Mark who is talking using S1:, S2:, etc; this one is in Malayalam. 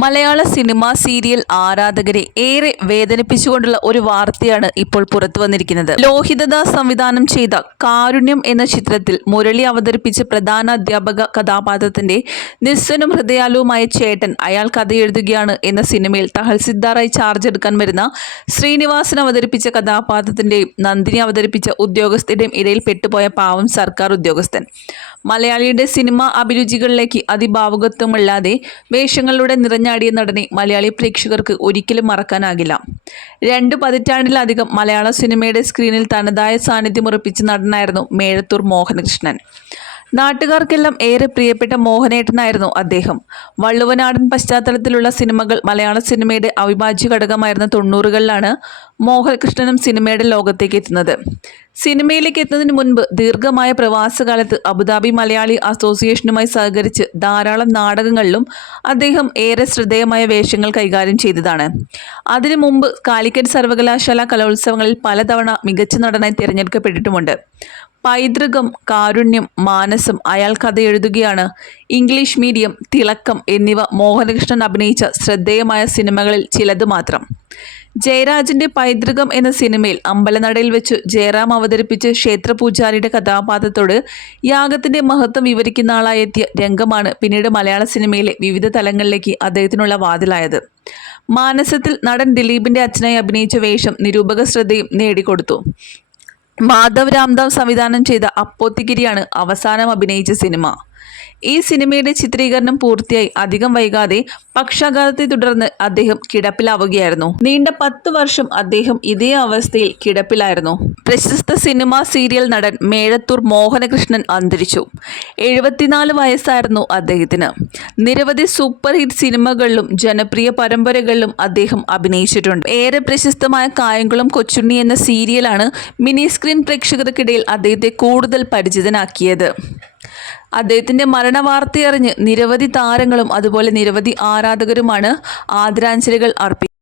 S1: മലയാള സിനിമ സീരിയൽ ആരാധകരെ ഏറെ വേദനിപ്പിച്ചുകൊണ്ടുള്ള ഒരു വാർത്തയാണ് ഇപ്പോൾ പുറത്തു വന്നിരിക്കുന്നത്. ലോഹിതദാസ് സംവിധാനം ചെയ്ത കാരുണ്യം എന്ന ചിത്രത്തിൽ മുരളി അവതരിപ്പിച്ച പ്രധാന അധ്യാപക കഥാപാത്രത്തിന്റെ നിസ്സനും ഹൃദയാലുവുമായ ചേട്ടൻ അയാൾ കഥ എഴുതുകയാണ് എന്ന സിനിമയിൽ തഹസിൽദാറായി ചാർജ് എടുക്കാൻ വരുന്ന ശ്രീനിവാസൻ അവതരിപ്പിച്ച കഥാപാത്രത്തിന്റെയും നന്ദിനി അവതരിപ്പിച്ച ഉദ്യോഗസ്ഥരുടെയും ഇടയിൽ പെട്ടുപോയ പാവം സർക്കാർ ഉദ്യോഗസ്ഥൻ. മലയാളിയുടെ സിനിമ അഭിരുചികളിലേക്ക് അതിഭാവുകത്വമില്ലാതെ വേഷങ്ങളിലൂടെ നിറഞ്ഞാടിയ നടനെ മലയാളി പ്രേക്ഷകർക്ക് ഒരിക്കലും മറക്കാനാകില്ല. രണ്ട് പതിറ്റാണ്ടിലധികം മലയാള സിനിമയുടെ സ്ക്രീനിൽ തനതായ സാന്നിധ്യം ഉറപ്പിച്ച നടനായിരുന്നു മേഴത്തൂർ മോഹനകൃഷ്ണൻ. നാട്ടുകാർക്കെല്ലാം ഏറെ പ്രിയപ്പെട്ട മോഹനേട്ടനായിരുന്നു അദ്ദേഹം. വള്ളുവനാടൻ പശ്ചാത്തലത്തിലുള്ള സിനിമകൾ മലയാള സിനിമയുടെ അവിഭാജ്യ ഘടകമായിരുന്ന തൊണ്ണൂറുകളിലാണ് മോഹനകൃഷ്ണനും സിനിമയുടെ ലോകത്തേക്ക് എത്തുന്നത്. സിനിമയിലേക്ക് എത്തുന്നതിന് മുൻപ് ദീർഘമായ പ്രവാസകാലത്ത് അബുദാബി മലയാളി അസോസിയേഷനുമായി സഹകരിച്ച് ധാരാളം നാടകങ്ങളിലും അദ്ദേഹം ഏറെ ശ്രദ്ധേയമായ വേഷങ്ങൾ കൈകാര്യം ചെയ്തതാണ്. അതിനു മുമ്പ് കാലിക്കറ്റ് സർവകലാശാല കലോത്സവങ്ങളിൽ പലതവണ മികച്ച നടനായി തിരഞ്ഞെടുക്കപ്പെട്ടിട്ടുമുണ്ട്. പൈതൃകം കാരുണ്യം മാനസം അയാൾ കഥ എഴുതുകയാണ് ഇംഗ്ലീഷ് മീഡിയം തിളക്കം എന്നിവ മോഹനകൃഷ്ണൻ അഭിനയിച്ച ശ്രദ്ധേയമായ സിനിമകളിൽ ചിലത് മാത്രം. ജയരാജിന്റെ പൈതൃകം എന്ന സിനിമയിൽ അമ്പലനടയിൽ വെച്ച് ജയറാം അവതരിപ്പിച്ച് ക്ഷേത്രപൂജാരിയുടെ കഥാപാത്രത്തോട് യാഗത്തിന്റെ മഹത്വം വിവരിക്കുന്ന ആളായി എത്തിയ രംഗമാണ് പിന്നീട് മലയാള സിനിമയിലെ വിവിധ തലങ്ങളിലേക്ക് അദ്ദേഹത്തിനുള്ള വാതിലായത്. മാനസത്തിൽ നടൻ ദിലീപിന്റെ അച്ഛനായി അഭിനയിച്ച വേഷം നിരൂപക ശ്രദ്ധയും നേടിക്കൊടുത്തു. മാധവ് രാംദാസ് സംവിധാനം ചെയ്ത അപ്പോത്തിഗിരിയാണ് അവസാനം അഭിനയിച്ച സിനിമ. ഈ സിനിമയുടെ ചിത്രീകരണം പൂർത്തിയായി. അധികം വൈകാതെ പക്ഷാഘാതത്തെ തുടർന്ന് അദ്ദേഹം കിടപ്പിലാവുകയായിരുന്നു. നീണ്ട പത്ത് വർഷം അദ്ദേഹം ഇതേ അവസ്ഥയിൽ കിടപ്പിലായിരുന്നു. പ്രശസ്ത സിനിമാ സീരിയൽ നടൻ മേഴത്തൂർ മോഹനകൃഷ്ണൻ അന്തരിച്ചു. എഴുപത്തിനാല് വയസ്സായിരുന്നു അദ്ദേഹത്തിന്. നിരവധി സൂപ്പർ ഹിറ്റ് സിനിമകളിലും ജനപ്രിയ പരമ്പരകളിലും അദ്ദേഹം അഭിനയിച്ചിട്ടുണ്ട്. ഏറെ പ്രശസ്തമായ കായംകുളം കൊച്ചുണ്ണി എന്ന സീരിയലാണ് മിനി സ്ക്രീൻ പ്രേക്ഷകർക്കിടയിൽ അദ്ദേഹത്തെ കൂടുതൽ പരിചിതനാക്കിയത്. അദ്ദേഹത്തിന്റെ മരണവാർത്തയറിഞ്ഞ് നിരവധി താരങ്ങളും അതുപോലെ നിരവധി ആരാധകരുമാണ് ആദരാഞ്ജലികൾ അർപ്പിക്കുന്നത്